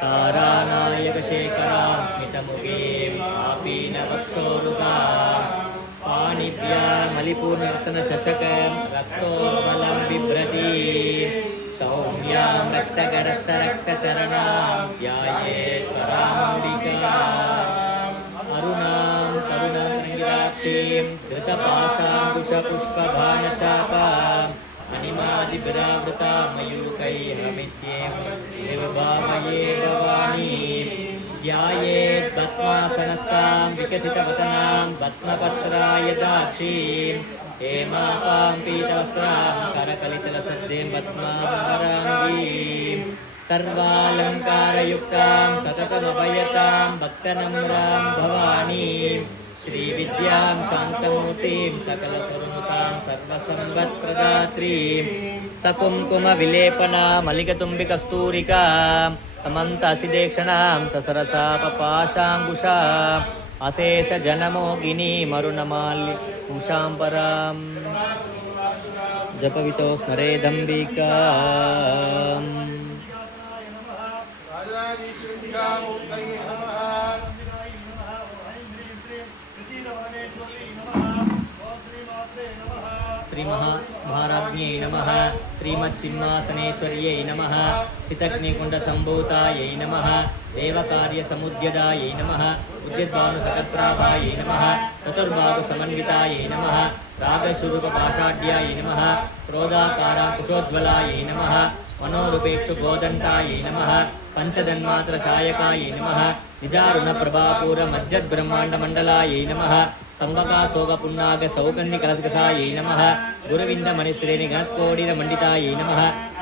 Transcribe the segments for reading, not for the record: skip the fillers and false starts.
तारानायक शेखरा स्मितमुखे आपीन वक्षोरुगा पाणिभ्या मलिपूर्णर्तन शशक रक्तोत्पलं बिभ्रति सौम्यां रक्तगरस्तरक्तचरणां ध्यायेत् पराम्बिका अरुणां तरुणतरङ्गिताक्षीं धृतपाशाङ्कुशपुष्पबाणचापाम् अनिमादिभिरावृता मयूकैः मिथ्यें निवभामये भवानीं ध्यायेत् पद्मासनस्तां विकसितवदनां पद्मपत्रायदाक्षीं हेमापां पीतवस्त्रां करकलितलसद्दें पद्माभराङ्गीं सर्वालङ्कारयुक्तां सततमभयतां भक्तनम्रां भवानीं श्रीविद्यां शान्तमूर्तिं सकलसुरनुतां सर्वसम्पत्प्रदात्रीं सकुङ्कुमविलेपनां मलिकतुम्बिकस्तूरिकां समन्तसिदेक्षणां ससरसापपाशाङ्कुशाम् अशेषजनमोगिनी मरुणमाल्यं परां जपवितो स्मरेदम्बिकाम् श्री महाराज्ञै नमः श्रीमत्सिंहासनेश्वर्यै नमः सितग्निकुण्डसम्भूतायै नमः देवकार्यसमुद्यदायै नमः उद्यद्भानुसहस्राभायै नमः चतुर्बाहुसमन्वितायै नमः रागस्वरूपपाषाढ्यायै नमः क्रोधाकाराकुशोज्ज्वलायै नमः मनोरूपेक्षुगोदण्डायै नमः पञ्चधन्मात्रशायकायै नमः निजारुणप्रभापूरमज्जद्ब्रह्माण्डमण्डलायै नमः संवकासोगपुन्नाग सौगन्धिकलस्कसायै नमः गुरुविन्दमणिश्रेणि गणत्कोडिरमण्डितायै नमः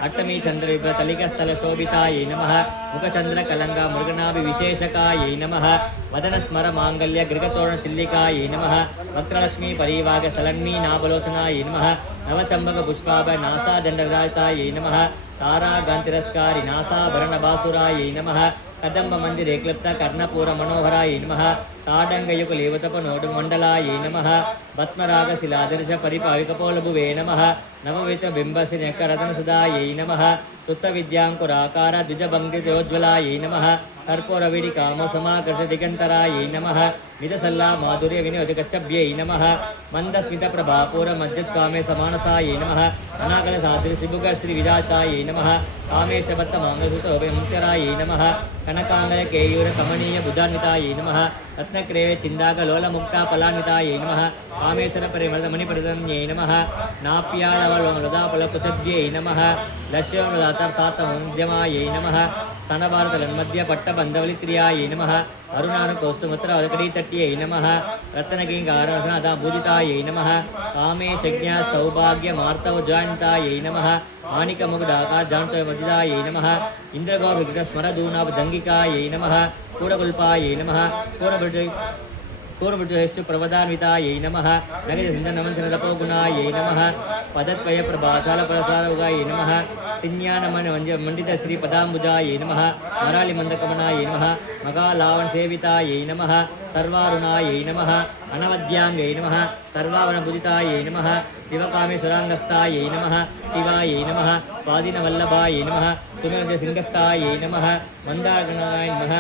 अट्टमी चन्द्रविभ्रतलिकस्थलशोभितायै नमः मुखचन्द्रकलङ्गा मृगनाभिविशेषकायै नमः वदनस्मरमाङ्गल्यगृगतोरणचिल्लिकायै नमः वक्त्रलक्ष्मीपरीवागसलन्मीनाभलोचनायै नमः नवचम्बकपुष्पाभनासादण्डविराजितायै नमः तारागान्तिरस्कारि नासाभरणबासुरायै नमः कदम्बमन्दिरे क्लुप्तकर्णपूरमनोहरायै नमः ताडङ्गयुगलेवतपनोडुमण्डलायै नमः पद्मरागशिलादर्शपरिपाविकपोलभुवे नमः नववितबिम्बसिनेकरतनसुधायै नमः सुप्तविद्याङ्कुराकार द्विजभङ्गिजोज्ज्वलायै नमः कर्पूरविडिकामसमाकर्षदिगन्तरायै नमः मितसल्ला माधुर्य विनियोजकच्छभ्यै नमः मन्दस्मितप्रभापूरमज्जत्कामे समानसायै नमः अनागलसादृशिभुगश्रीविराजितायै नमः कामेशभक्तमाङ्गलसुतोभयमुक्तरायै नमः कनकाङ्गलकेयूरकमनीयबुधान्वितायै नमः रत्नक्रेयचिन्दाकलोलमुक्ताफलान्वितायै नमः कामेश्वरपरिमलमणिपरिधन्यै नमः नाप्यालवलदाफलकुचद्यै नमः लक्ष्योदातर्सातमुद्यमायै नमः स्तनभारतलन्मध्यपट्टबन्धवलित्रियायै नमः अरुणानुकौस्तुमत्रवदकडीतट्यै नमः रत्नकिङ्कारभूषणदाभूजितायै नमः कामेशज्ञा सौभाग्यमार्तवजान्तायै नमः माणिकमुकुडाकारजान्तवदितायै नमः इन्द्रगौरविकृतस्मरदूनाभजङ्गिकायै नमः कूडकुल्पायै नमः पूर्वभृष्टु प्रवदान्वितायै नमः नगजसिन्धनमञ्चनतपोगुणायै नमः पदत्वयप्रभासालपरसारोगायै नमः सिन्यानमण्डितश्रीपदाम्बुजायै नमः मरालिमन्दकमनायै नमः मगालावणसेवितायै नमः सर्वारुणायै नमः अनवद्याङ्गै नमः सर्वावरणपूजितायै नमः शिवकामेश्वराङ्गस्तायै नमः शिवायै नमः स्वाधीनवल्लभायै नमः सुनिर्जसिंहस्तायै नमः मन्दारगणाय नमः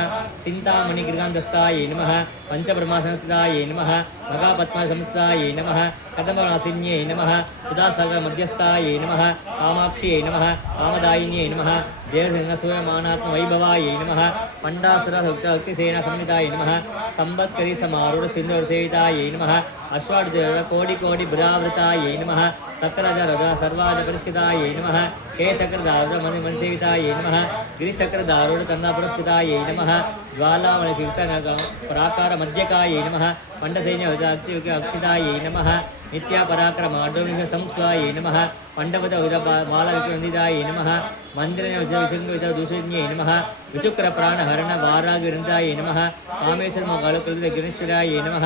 चिन्तामणिगृहान्तस्तायै नमः पञ्चब्रह्मासनस्थितायै नमः मगापद्मसंस्थायै नमः कदम्बनासिन्यै नमः सुधासागरमध्यस्थायै नमः कामाक्ष्यै नमः कामदायिन्यै नमः देवसिंहसूयमानात्मवैभवायै नमः पण्डासुरभक्तिसेनासंहितायै नमः संवत्करी समारूढसिन्धुरसेवितायै नमः अश्वाढ्यकोटिकोटिभुरावृतायै नमः सकलजरग सर्वाजपरिष्कृतायै नमः केचक्रदारुणमणिसेवितायै नमः गिरिचक्रदारुणकर्णापुरस्कृतायै नमः ज्वालामणियुक्तपराकारमध्यकायै नमः पण्डसैन्यअक्षितायै नमः नित्यापराक्रमाडोनिशसंस्वायै नमः पण्डवतमालविवन्दितायै नमः मन्दिरविदूषिन्यै नमः विचुक्रप्राणहरणवारागिवृन्दायै नमः कामेश्वरमकालकुलगिरीश्वरायै नमः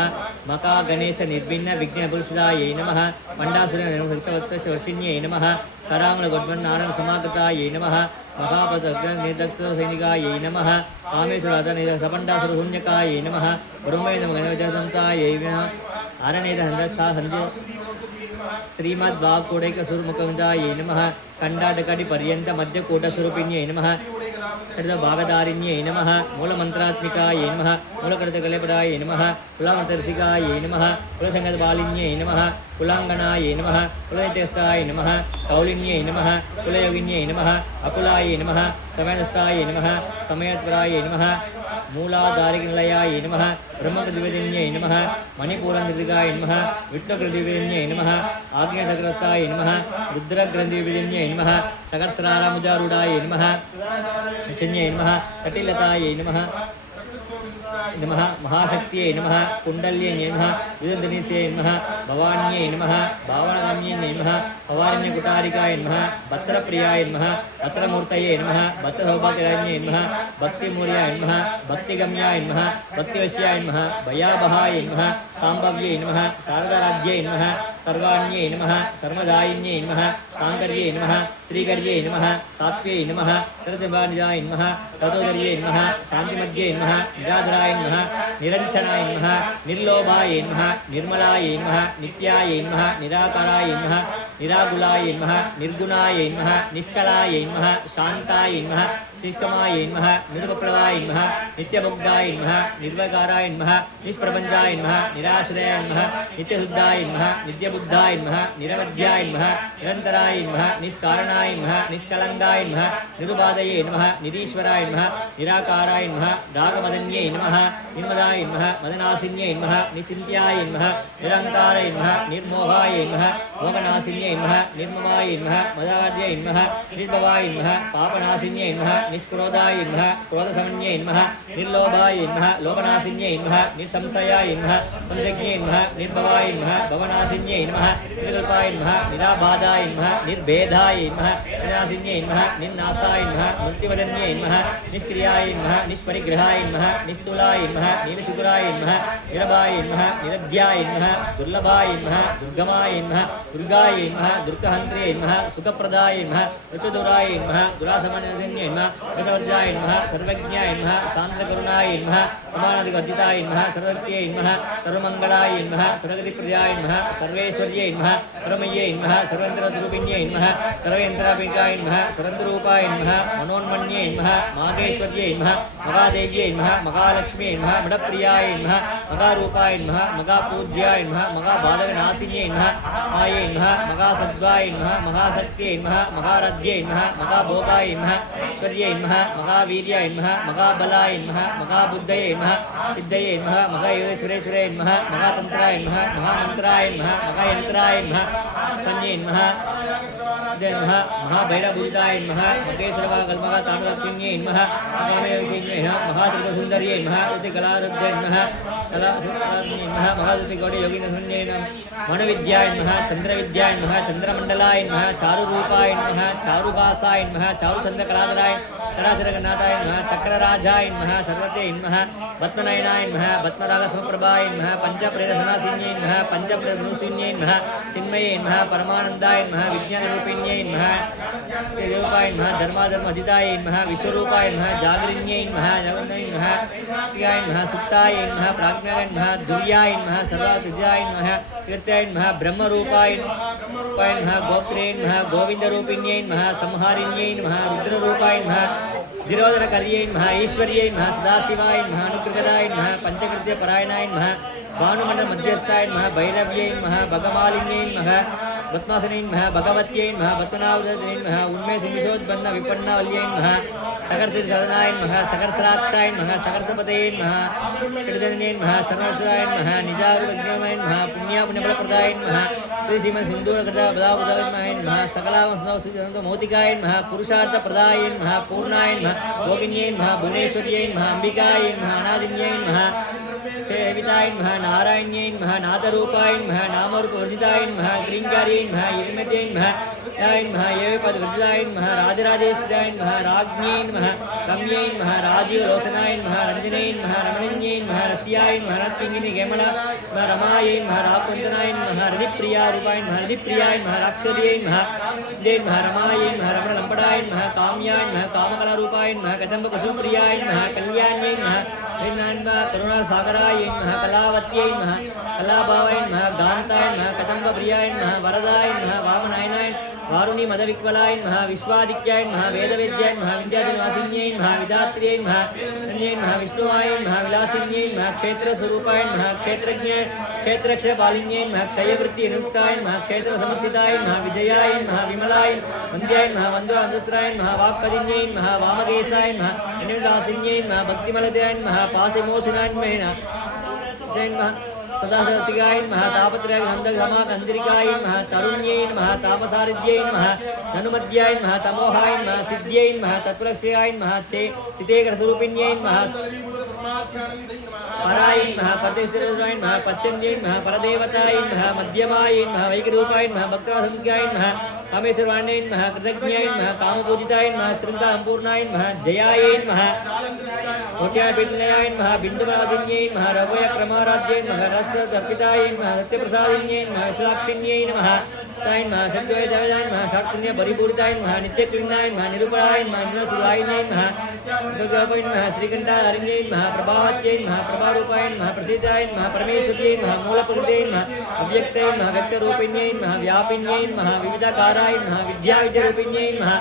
मकागणेशनिर्भिन्नविघ्नपुरुषदायै नमः पण्डासुरवर्षिन्यै नमः करामलगोड्मन्नारायणसमाकृतायै नमः महापदग्निर्दक्षसैनिकायै नमः कामेश्वराधनसपण्डासुरशून्यकायै नमः ब्रह्मेन्द्रमगनविजयसंतायै नमः अरणेदहन्दक्षासञ्जय श्रीमद्वाक्कोडैकसुरमुखविदायै नमः खण्डाटकटिपर्यन्तमध्यकूटस्वरूपिण्यै नमः कटित भागधारिण्यै नमः मूलमन्त्रात्मिकायै नमः मूलकटितकलेपरायै नमः कुलामृतर्थिकायै नमः कुलसङ्गतबालिन्यै नमः कुलाङ्गनायै नमः कुलनित्यस्थायै नमः कौलिन्यै नमः कुलयोगिन्यै नमः अकुलायै नमः समयस्थायै नमः समयत्वरायै नमः मूलाधारिकनिलयाय नमः ब्रह्मकृतिवेदिन्यै नमः मणिपूरन्त्रिकाय नमः विष्णुकृतिवेदिन्यै नमः आग्नेयचक्रस्थाय नमः रुद्रग्रन्थिवेदिन्यै नमः सहस्रारामुजारूढाय नमः निशन्यै नमः कटिलतायै नमः नमः महाशक्त्यै नमः कुण्डल्यै नमः विदुन्दनिस्यै नमः भवान्यै नमः भावनगम्यै नमः भवारण्यकुटारिकाय नमः भद्रप्रियाय नमः भद्रमूर्तये नमः भद्रसौभाग्यदायिन्यै नमः भक्तिमूर्याय नमः भक्तिगम्याय नमः भक्तिवश्याय नमः भयाबहाय नमः साम्भव्यै नमः शारदाराध्यै नमः सर्वाण्यै नमः सर्वदायिन्यै नमः साङ्कर्यै नमः श्रीकर्यै नमः सात्व्यै नमः सरदभानिदाय नमः ततोदर्यै नमः शान्तिमद्यै नमः निराधराय नमः निरञ्जनाय नमः निर्लोभाय नमः निर्मलाय नमः नित्याय नमः निराकाराय नमः निराकुलाय नमः निर्गुणाय नमः निष्कलाय नमः शान्ताय नमः शिष्कमाय नमः निरुपप्रदाय नमः नित्यमुग्धाय नमः निर्वकाराय नमः निष्प्रपञ्चाय नमः निराश्रयाय नमः नित्यशुद्धाय नमः नित्यबुद्धाय नमः निरवध्याय नमः निरन्तराय नमः निष्कारणाय नमः निष्कलङ्काय नमः निरुपादये नमः निरीश्वराय नमः निराकाराय नमः रागमदन्यै नमः निर्मदाय नमः मदनासिन्यै नमः निश्चिन्त्याय नमः निरङ्काराय नमः निर्मोहाय नमः मोहनासिन्यै नमः निर्ममाय नमः मदार्यै नमः निर्भवाय नमः पापनासिन्यै नमः निष्क्रोधाय नमः क्रोधसमन्यै नमः निर्लोभाय नमः लोभनासिन्यै नमः निसंशयाय नमः संसज्ञै नमः निर्भवाय नमः भवनासिन्यै नमः निर्कल्पाय नमः निराबाधाय नमः निर्भेदाय नमः निरासिन्यै नमः निर्नाशाय नमः मृत्युवदन्यै नमः निष्क्रियाय नमः निष्परिग्रहाय नमः निस्तुलाय नमः नीलचुकुराय नमः निरभाय नमः निरध्याय नमः दुर्लभाय नमः दुर्गमाय नमः दुर्गाय नमः दुर्गहन्त्र्यै नमः सुखप्रदाय नमः ऋतुदुराय नमः दुरासमन्यै नमः वशवर्जाय नमः सर्वज्ञाय नमः शान्तकरुणाय नमः प्रमाणादिवर्जिताय नमः सर्वज्ञै नमः सर्वमङ्गलाय नमः सर्वगतिप्रदाय नमः सर्वेश्वर्यै नमः परमय्यै नमः सर्वेन्द्ररूपिण्यै नमः सर्वेन्द्रापिकाय नमः सर्वरूपाय नमः मनोन्मन्यै नमः मागेश्वर्यै नमः महादेव्यै नमः महालक्ष्म्यै नमः मडप्रियाय नमः महारूपाय नमः महापूज्याय नमः महाबाधकनाशिन्यै नमः मायै नमः महासद्वाय नमः महाशक्त्यै नमः महारध्यै नमः महाभोगाय नमः ऐश्वर्यै नमः महावीर्याय नमः महाबलाय नमः महाबुद्धये नमः सिद्धये नमः महायोगेश्वरेश्वराय नमः महातन्त्राय नमः महामन्त्राय नमः महायन्त्राय नमः संज्ञे नमः नमः महाभैरवभूताय नमः महेश्वरवा कल्मगा ताण्डवक्षिण्ये नमः महामेवशिन्ये नमः महात्रिपुरसुन्दर्ये नमः उतिकलारुद्ध्ये नमः कलासुन्दर्ये नमः महादुतिगौडयोगिनसुन्ये नमः मनुविद्याय नमः चन्द्रविद्याय नमः चन्द्रमण्डलाय नमः चारुरूपाय नमः चारुभासाय नमः चारुचन्द्रकलाधराय चराचरगन्नाथाय नमः चक्रराजाय नमः सर्वते नमः पद्मनयनाय नमः पद्मरागसमप्रभाय नमः पञ्चप्रेरसनासिन्ये नमः पञ्चप्रेरनुसिन्ये नमः चिन्मये नमः परमानन्दाय नमः विज्ञानरूपिण्ये नमः रूपाय नमः धर्माधर्मजिताय नमः विश्वरूपाय नमः जागरिण्ये नमः जगन्नाय नमः प्रियाय नमः सुप्ताय नमः प्राज्ञाय नमः दुर्याय नमः सर्वातिजाय नमः कीर्त्याय नमः ब्रह्मरूपाय नमः गोत्रे नमः गोविन्दरूपिण्ये नमः संहारिण्ये नमः रुद्ररूपाय नमः धिरोधरकर्यै नमः ईश्वर्यै नमः सदाशिवाय नमः अनुग्रहदाय नमः पञ्चकृत्यपरायणाय नमः भानुमण्डलमध्यस्थाय नमः भैरव्यै नमः भगमालिन्यै नमः पद्मासनै नमः भगवत्यै नमः पद्मनाभदयै नमः उन्मेषनिमिषोत्पन्न विपन्नवल्यै नमः सकर्षसदनाय नमः सकर्षराक्षाय नमः सकर्षपतये नमः कृतजन्ये नमः सर्वेश्वराय नमः निजारुविज्ञानाय नमः पुण्यापुण्यफलप्रदाय नमः श्रीश्रीमद्सिन्दूरकृतपदाबुधाय नमः सकलामोतिकाय नमः पुरुषार्थप्रदाय नमः पूर्णाय नमः भोगिन्यै नमः भुवनेश्वर्यै नमः अम्बिकाय नमः अनादिन्यै नमः सेविताय नमः नारायण्यै नमः नादरूपाय नमः नामरूपवर्जिताय नमः क्लीङ्कार्यै नमः युग्मत्यै नमः याय नमः येवपदवर्जिताय नमः राजराजेश्वराय नमः राज्ञै नमः रम्यै नमः राजीवलोचनाय नमः रञ्जनै नमः रमणीयै नमः रस्याय नमः रत्पिङ्गिनी गेमला नमः रमायै नमः राकुन्दनाय नमः रतिप्रियारूपाय नमः रतिप्रियाय नमः राक्षर्यै नमः दे नमः रमायै नमः रमणलम्पटाय नमः काम्याय नमः कामकलारूपाय नमः कदम्बकुसुमप्रियाय नमः कल्याण्यै नमः करुणासागराय नमः कलावत्यै नमः कलाभावाय नमः गान्ताय नमः कदम्बप्रियाय नमः वरदाय नमः वामनयनाय वारुणी मदविक्वलाय नमः विश्वादित्याय नमः वेदवेद्याय नमः विद्यादिवासिन्यै नमः विधात्र्यै नमः अन्यै नमः विष्णुवाय नमः विलासिन्यै नमः क्षेत्रस्वरूपाय नमः क्षेत्रज्ञाय क्षेत्रक्षपालिन्यै नमः क्षयवृत्ति अनुक्ताय नमः क्षेत्रसमर्थिताय नमः विजयाय नमः विमलाय वन्द्याय नमः वन्द्यानुत्राय नमः वाक्पदिन्यै नमः वामकेशाय नमः अन्यदासिन्यै नमः भक्तिमलदाय नमः पासिमोसिनाय नमः सदाशिवतिगाय नमः तापत्रय गन्धगमा गन्धरिकाय नमः तरुण्यै नमः तापसारिद्यै नमः धनुमद्याय नमः तमोहाय नमः सिद्ध्यै नमः तत्पुरुषाय नमः चितेकरस्वरूपिण्यै नमः पराय नमः परदेशराय नमः पच्चन्यै नमः परदेवताय नमः मध्यमाय नमः वैकरूपाय नमः भक्तासंख्याय नमः कामेश्वराय नमः कृतज्ञाय नमः कामपूजिताय नमः श्रृंगारपूर्णाय नमः जयाय नमः कोट्यापिण्डयाय नमः बिन्दुवादिन्यै नमः रघुय क्रमाराध्यै नमः रसदर्पिताय नमः सत्यप्रसादिन्यै नमः साक्षिण्यै नमः ताय नमः सद्वय दयाय नमः शाक्पुण्य परिपूरिताय नमः नित्यक्रीणाय नमः निरूपणाय नमः निरसुरायिन्यै नमः सुगोपाय नमः श्रीकण्ठारिण्यै नमः प्रभावत्यै नमः प्रभारूपाय नमः प्रसिद्धाय नमः परमेश्वर्यै नमः मूलप्रकृत्यै नमः अव्यक्तै नमः व्यक्तरूपिण्यै नमः व्यापिन्यै नमः विविधाकाराय नमः विद्याविद्यारूपिण्यै नमः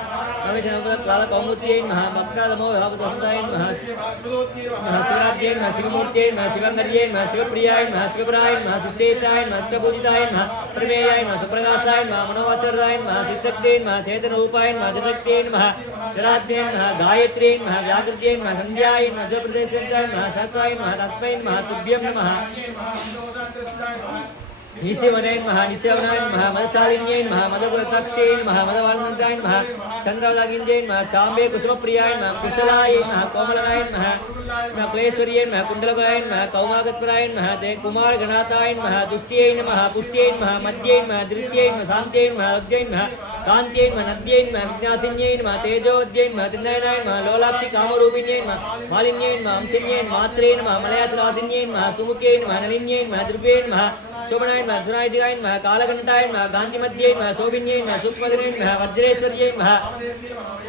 कालकौमुद्यै नमः भक्तादमो भावदहन्ताय नमः शिवाद्यै नमः शिवमूर्त्यै नमः शिवङ्गर्यै नमः शिवप्रियाय नमः शिवपराय नमः शिवतेजाय नमः शिवपूजिताय नमः प्रमेयाय नमः सुप्रकाशाय नमः मनोवाचराय नमः शिवशक्त्यै नमः चेतनरूपाय नमः जगत्यै नमः जडाद्यै नमः गायत्र्यै नमः व्याकृत्यै नमः सन्ध्याय नमः जप्रदेशाय नमः सत्वाय नमः तस्मै नमः तुभ्यं नमः निस्यवनाय नमः निस्यवनाय नमः मदचालिन्यै नमः मदपुरतक्षै नमः मदवाल्नन्दाय नमः चन्द्रवदागिन्यै नमः चाम्बे कुसुमप्रियाय नमः कुशलाय नमः कोमलाय नमः क्लेश्वर्यै नमः कुण्डलकाय नमः कौमागत्पराय नमः ते कुमारगणाताय नमः दुष्ट्यै नमः पुष्ट्यै नमः मध्यै नमः धृत्यै नमः शान्त्यै नमः अग्यै नमः कान्त्यै नमः नद्यै नमः विज्ञासिन्यै नमः तेजोद्यै नमः त्रिनयनाय नमः लोलाक्षि कामरूपिण्यै नमः मालिन्यै नमः अंशिन्यै मात्रे नमः मलयाचलासिन्यै नमः सुमुख्यै नमः नलिन्यै नमः द्रव्यै नमः शोभनाय नमः धुनायिकाय नमः कालकण्ठाय नमः गान्धिमध्यै नमः शोभिन्यै नमः सूक्ष्मदिनै नमः वज्रेश्वर्यै नमः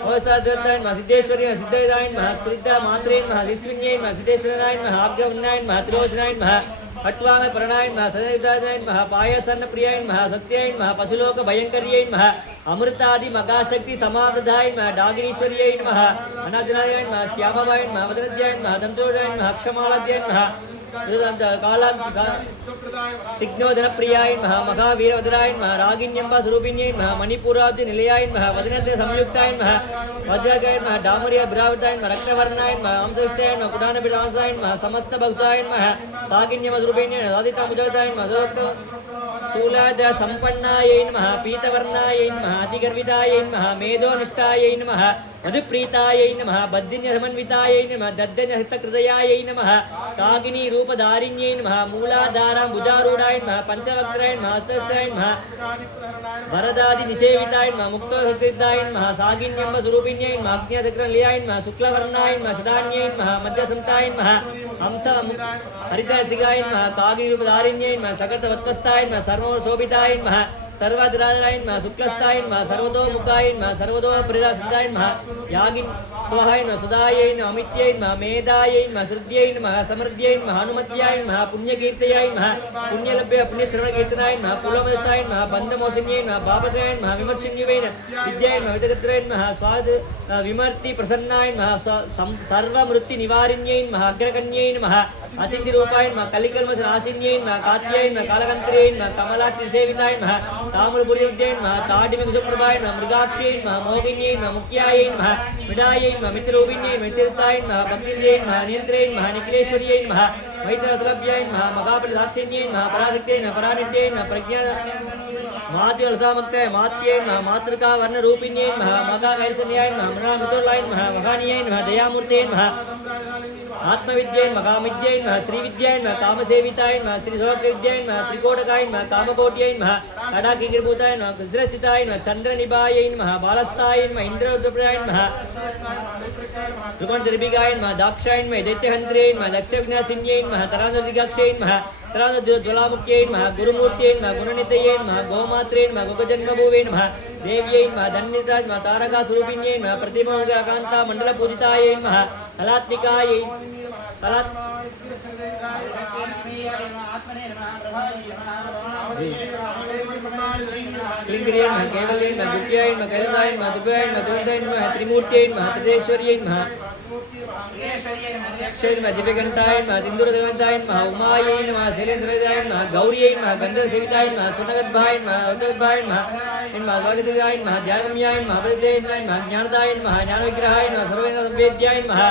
अवस्थाद्वैताय नमः सिद्धेश्वर्यै सिद्धविदाय नमः सिद्धमात्रे नमः विष्णुन्यै नमः सिद्धेश्वराय नमः आग्रवन्नाय नमः त्रिलोचनाय नमः अट्वामे परणाय नमः सदविदाय नमः पायसन्नप्रियाय नमः सत्याय नमः पशुलोक भयंकर्यै नमः अमृतादि मगाशक्ति समावृताय नमः डागिनीश्वर्यै नमः अनादिनाय नमः श्यामवाय नमः वदनद्याय नमः दन्तोजाय नमः अक्षमालाद्याय नमः सिग्नोदनप्रियाय नमः महावीरवदराय नमः रागिण्यम्बा स्वरूपिण्यै नमः मणिपुराब्धि निलयाय नमः वदनते संयुक्ताय नमः वज्रगाय नमः डामरिया विरावृताय नमः रक्तवर्णाय नमः अंशविष्टाय नमः कुडानपिडांसाय नमः समस्त भक्ताय नमः सागिन्यमस्वरूपिण्यै नमः साधितामुदताय नमः शूलाद संपन्नायै नमः पीतवर्णायै नमः अतिगर्वितायै नमः मेधोनिष्ठायै नमः मधुप्रीतायै नमः बद्धिन्यसमन्वितायै नमः दद्धन्यहितकृतयायै नमः कागिनी रूपधारिण्यै नमः मूलाधारां भुजारूढाय नमः पंचवक्त्राय नमः हस्तस्थाय नमः वरदादि निषेविताय नमः मुक्तसंसिद्धाय नमः सागिन्यम्ब स्वरूपिण्यै नमः अग्न्यचक्रनिलयाय नमः शुक्लवर्णाय नमः शदान्यै नमः मध्यसंताय नमः हंस हरितसिगाय नमः कागिनी रूपधारिण्यै नमः सकर्तवत्मस्थाय नमः सर्वशोभिताय नमः सर्वधराधराय नमः शुक्लस्थाय नमः सर्वतोमुखाय नमः सर्वतोप्रदासिद्धाय नमः यागिन् स्वाहाय नमः सुधायै नमः अमित्यै नमः मेधायै नमः श्रुत्यै नमः समृद्ध्यै नमः हनुमत्याय नमः पुण्यकीर्तयाय नमः पुण्यलभ्य पुण्यश्रवणकीर्तनाय नमः कुलमदताय नमः बन्धमोचन्यै नमः बापत्राय नमः विमर्शन्यै विद्याय नमः विदगत्राय नमः स्वाद विमर्ति प्रसन्नाय नमः सर्वमृत्युनिवारिण्यै नमः अग्रकन्यै नमः अचिन्तिरूपाय नमः कलिकल्मषनाशिन्यै नमः कात्याय नमः कालकन्त्र्यै नमः कमलाक्षिसेविताय नमः ताम्रपुर्योद्यै नमः ताडिमकुशप्रभाय नमः मृगाक्ष्यै नमः मोहिन्यै नमः मुख्यायै नमः मृडायै नमः मित्ररूपिण्यै मित्रताय नमः भक्तिन्यै नमः नियन्त्रै नमः निखिलेश्वर्यै नमः मैत्रसुलभ्याय नमः मगाबलिसाक्षिण्यै नमः पराशक्त्यै नमः परानित्यै नमः प्रज्ञा मातृलसामक्त्यै मात्यै नमः मातृका वर्णरूपिण्यै नमः मगाकैर्सन्याय नमः मृणामृतोर्लाय नमः मघानियै नमः दयामूर्त्यै नमः आत्मविद्यै नमः कामविद्यै नमः श्रीविद्याय नमः कामसेविताय नमः श्रीसौख्यविद्याय नमः त्रिकोटकाय नमः कामकोट्यै नमः कडाकिगिरिभूताय नमः कुशलस्थिताय नमः चन्द्रनिभायै नमः बालस्थाय नमः इन्द्ररुद्रप्राय नमः त्रिकोणदर्भिकाय नमः दाक्षाय नमः दैत्यहन्त्र्यै नमः दक्षविघ्नसिन्यै नमः तरानुदिगाक्षयै नमः तरानुज्वलामुख्यै नमः गुरुमूर्त्यै नमः गुणनितये नमः गोमात्रे नमः गुगजन्मभूवे नमः देव्यै नमः धन्यताय नमः तारकास्वरूपिण्यै नमः प्रतिमोहकान्ता मण्डलपूजितायै नमः कलात्मिकायै कलात् क्लिंगरियन मह केवलियन मह दुर्गायन मह कैलायन मह दुर्गायन मह दुर्गायन मह त्रिमूर्तियन मह त्रिदेश्वरियन मह शैल मह दिव्यगणतायन मह तिंदुरगणतायन मह उमायन मह शैलेंद्रदायन मह गौरीयन मह गंधर्व सेवितायन मह सुनगद्भायन मह अवधद्भायन मह इन मह वागदिगायन मह ध्यानमयायन मह बलदेयन मह ज्ञानदायन मह ज्ञान विग्रहायन मह सर्वेन्द्र संवेद्यायन मह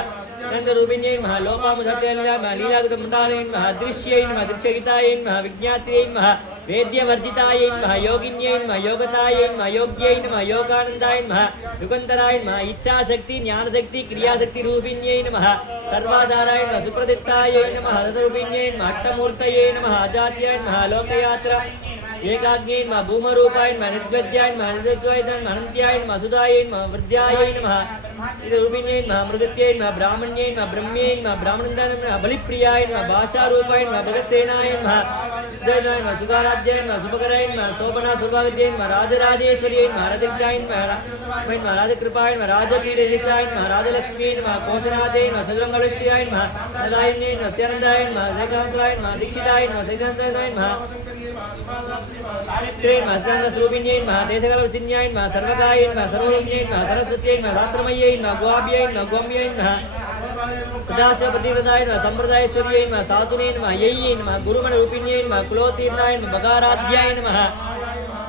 नंद रूपिण्यैन मह लोपामुदत्यैन मह लीलागत मंडालैन मह दृश्यैन मह दृश्यगितायैन मह विज्ञात्यै मह वेद्यवर्जितायै मह योगिन्यै मह योगतायै मह योग्यै मह योगानन्दाय मह युगंतराय मह इच्छाशक्ति ज्ञानशक्ति क्रियाशक्ति रूपिण्यै मह सर्वाधाराय मह सुप्रदीप्तायै मह रतरूपिण्यै मह अष्टमूर्तये मह अजात्याय मह लोकयात्रा एकाग्न्यै मह भूमरूपाय मह निर्गद्याय मह निर्गद्वाय मह अनन्त्याय मह सुधायै मह वृद्ध्यायै मह रूपिण्यै मह मृगत्यै मह ब्राह्मण्यै मह ब्रह्म्यै मह ब्राह्मणन्दाय मह बलिप्रियाय मह भाषारूपाय मह भगत्सेनाय मह जयनाय मह सुगाराध्याय मह शुभकराय मह शोभना सुभागत्यै मह राजराजेश्वर्यै मह रजज्ञाय मह राजकृपाय मह राजपीडरिष्ठाय मह राजलक्ष्मी मह कोशनाथै मह चतुरंगलक्ष्याय मह नदायिन्यै मह त्यानन्दाय मह जयकान्तराय मह दीक्षिताय मह सैदान्ताय मह त्रेन मह सिद्धांत स्वरूपिण्यै मह देशकालवचिन्याय मह सर्वकायै मह सर्वज्ञै मह सरस्वत्यै मह शास्त्रमय्यै मह गोवाभ्यै मह गोम्यै मह सदाशिवपतिव्रताय नमः संप्रदायेश्वर्यै नमः साधुने नमः यय्यै नमः गुरुमणरूपिण्यै नमः कुलोत्तीर्णाय नमः बगाराध्याय नमः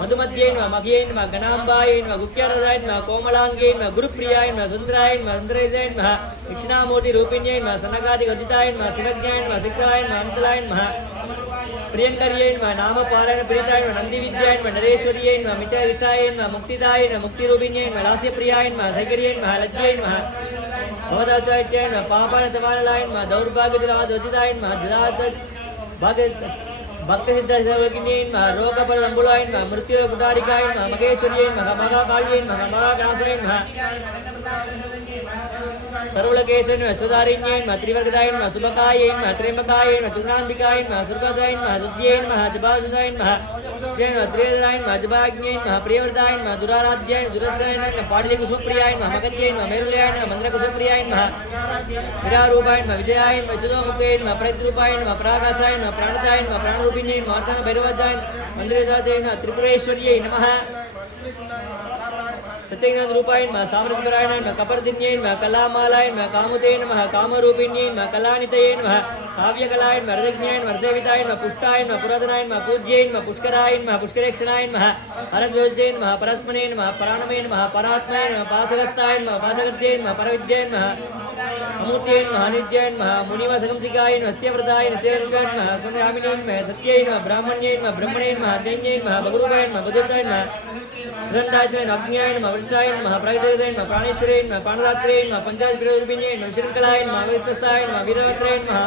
मधुमध्यै नमः मघ्यै नमः गणाम्बायै नमः गुह्यरदाय नमः कोमलाङ्ग्यै नमः गुरुप्रियाय नमः सुन्दराय नमः सुन्दरेजाय नमः दक्षिणामूर्तिरूपिण्यै नमः सनकादिवर्जिताय नमः शिवज्ञाय नमः सिक्ताय नमः अन्तलाय नमः प्रियंकर्यै नमः नामपारायण प्रीताय नमः नन्दिविद्याय नमः नरेश्वर्यै नमः मित्ररिष्ठाय नमः मुक्तिदाय नमः मुक्तिरूपिण्यै नमः लास्यप्रियाय नमः सैकर्यै नमः लज्जयै नमः भवदात्याय नमः पापनतमालाय नमः दौर्भाग्यदिरादोचिताय नमः जदात भाग्य भक्तसिद्धसर्वज्ञयै नमः रोगपरदम्बुलाय नमः मृत्युकुटारिकाय नमः महेश्वर्यै नमः महाकाल्यै नमः महागणासाय नमः सर्वलोकेश्वरै नमः सुधारिण्यै नमः त्रिवर्गदाय नमः सुभकायै नमः त्र्यम्बकायै नमः चूर्णान्बिकायै नमः सुरगदाय नमः सुद्यै नमः जबासुदाय नमः त्रियद्राय नमः जबाग्न्यै नमः प्रियवर्ताय नमः दुराराध्याय दुरत्साय नमः पाटलिकुसुप्रियाय नमः मगध्यै नमः मेरुल्याय नमः मन्द्रकुसुप्रियाय नमः विरारूपाय नमः विजयाय नमः सुधोमुखाय नमः प्रद्रूपाय नमः प्राकाशाय नमः प्राणदाय नमः प्राणरूपिण्यै नमः अर्धन भैरवजाय मन्दिरजाते नमः त्रिपुरेश्वर्यै नमः सत्यज्ञान रूपाय नमः सामर्थ्यपराय नमः कपर्दिन्यै नमः कलामालाय नमः कामुते नमः कामरूपिण्यै नमः कलानितये नमः काव्यकलाय नमः रजज्ञाय नमः रजविताय नमः पुष्टाय नमः पुरातनाय नमः पूज्यै नमः पुष्कराय नमः पुष्करेक्षणाय नमः हरद्वज्यै नमः परस्मने नमः पराणमे नमः परात्मने नमः पाशगताय नमः पाशगत्यै नमः परविद्यै नमः अमूर्त्यै नमः अनित्याय नमः मुनिवसगंसिकाय नमः सत्यव्रताय नमः सत्यामिने नमः सत्यै नमः ब्राह्मण्यै नमः ब्रह्मणे नमः दैन्यै नमः भगरूपाय नमः भगवताय नमः प्रसन्नाय नमः अग्न्याय नमः वृद्धाय नमः प्रगटय नमः प्राणेश्वराय नमः प्राणदात्रे नमः पंचाशप्रियरूपिण्यै नमः श्रीकलाय नमः वित्तस्थाय नमः वीरवत्रे नमः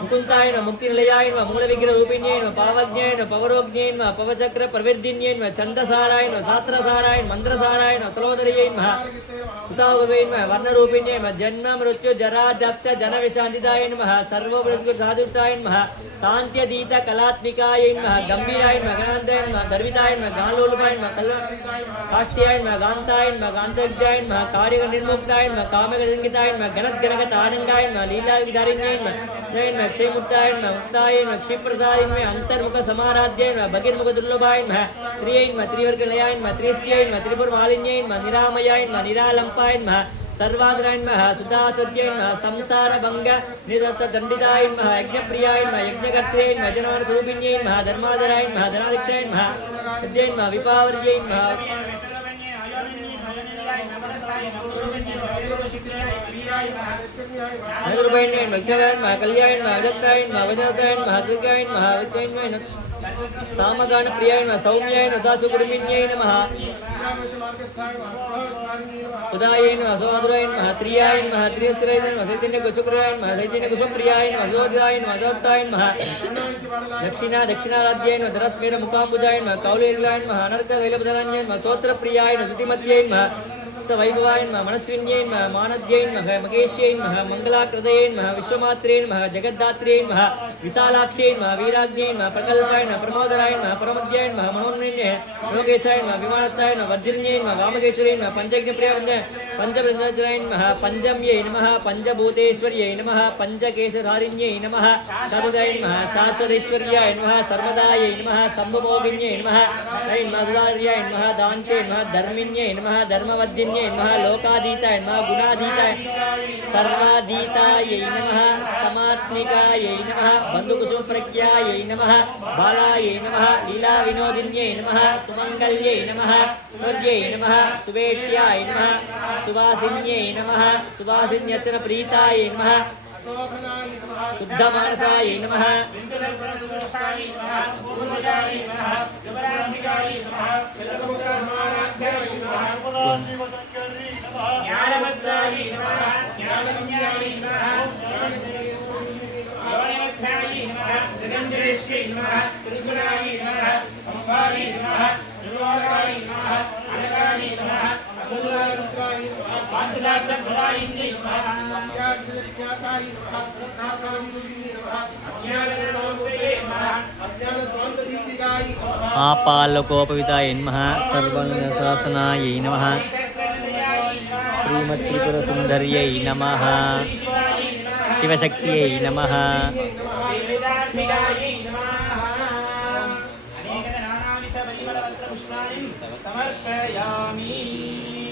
मुकुन्दाय नमः मुक्तिनिलयाय नमः मूलविग्रहरूपिण्यै नमः पावज्ञाय नमः पवरोज्ञै नमः पवचक्र प्रविर्दिन्यै नमः छन्दसाराय नमः शास्त्रसाराय मन्त्रसाराय नमः तलोदर्यै नमः उतावै नमः वर्णरूपिण्यै नमः जन्म मृत्यु जरा दप्त जनविशान्तिदाय नमः सर्ववृत्तिसाधुष्टाय नमः शान्त्यतीत कलात्मिकाय नमः गम्भीराय नमः गणान्ताय नमः गर्विताय नमः गालोलुपाय नमः काष्ट्याय नमः गान्ताय नमः गान्तज्ञाय नमः कार्यनिर्मुक्ताय नमः कामगजङ्गिताय नमः गणद्गणगतानङ्गाय नमः लीलाविदारिण्यै नमः जय नमः क्षयमुक्ताय नमः मुक्ताय नमः क्षिप्रसाय नमः अन्तर्मुख समाराध्याय नमः बहिर्मुख दुर्लभाय नमः त्रियै नमः त्रिवर्गलयाय नमः त्रिस्त्यै नमः त्रिपुरमालिन्यै नमः निरामयाय नमः निरालम्पाय नमः सर्वाधराय नमः सुधासद्यै नमः संसारभङ्ग निदत्तदण्डिताय नमः यज्ञप्रियाय नमः यज्ञकर्त्रे नमः जनमानसरूपिण्यै नमः धर्माधराय नमः धनाधिक्षाय नमः विद्यै नमः विपावर्यै नमः नगरभैन्यै नमः कल्याय नमः अजक्ताय नमः अवजताय नमः दुर्गाय नमः विद्वैन्यै नमः सामगान प्रियाय नमः सौम्याय नमः दासुकुर्मिण्यै नमः सुधायै नमः सोमधुराय नमः त्रियाय नमः त्रिनेत्राय नमः चैतन्यकुशुप्रियाय नमः चैतन्यकुशुप्रियाय नमः जोदिताय नमः जोक्ताय नमः दक्षिणाराध्याय नमः धरस्मेर मुखाम्बुजाय नमः कौलेर्याय नमः अनर्क वैलभधरान्याय नमः तोत्रप्रियाय नमः श्रुतिमत्यै नमः समस्त वैभवाय नमः मनस्विन्यै नमः मानद्यै नमः महेश्यै नमः मंगलाकृतये नमः विश्वमात्रे नमः जगद्धात्रे नमः विशालाक्षे नमः वीराग्न्यै नमः प्रकल्पाय नमः प्रमोदराय नमः परमद्याय नमः मनोन्मन्ये योगेशाय नमः विमानताय नमः वज्रन्यै नमः वामकेश्वरे नमः पंचज्ञप्रिय पंचब्रह्मचार्याय नमः पंचम्यै नमः पंचभूतेश्वर्यै नमः पंचकेशधारिण्यै नमः सर्वदाय नमः शाश्वतेश्वर्याय नमः सर्वदायै नमः संभोगिन्यै नमः मधुदार्याय नमः दान्ते नमः धर्मिन्यै नमः धर्मवद्धिन्यै नमः लोकाधीताय नमः गुणाधीताय सर्वाधीतायै नमः समात्मिकायै नमः बन्धुकुसुमप्रज्ञायै नमः बालायै नमः लीलाविनोदिन्यै नमः सुमङ्गल्यै नमः सुवर्यै नमः सुवेट्याय नमः सुवासिन्यै नमः सुवासिन्यर्चनप्रीतायै नमः शुद्धमानसाय नमः आपालकोपविताय नमः सर्वशासनायै नमः श्रीमत्त्रिपुरसुन्दर्यै नमः शिवशक्त्यै नमः समर्पयामि।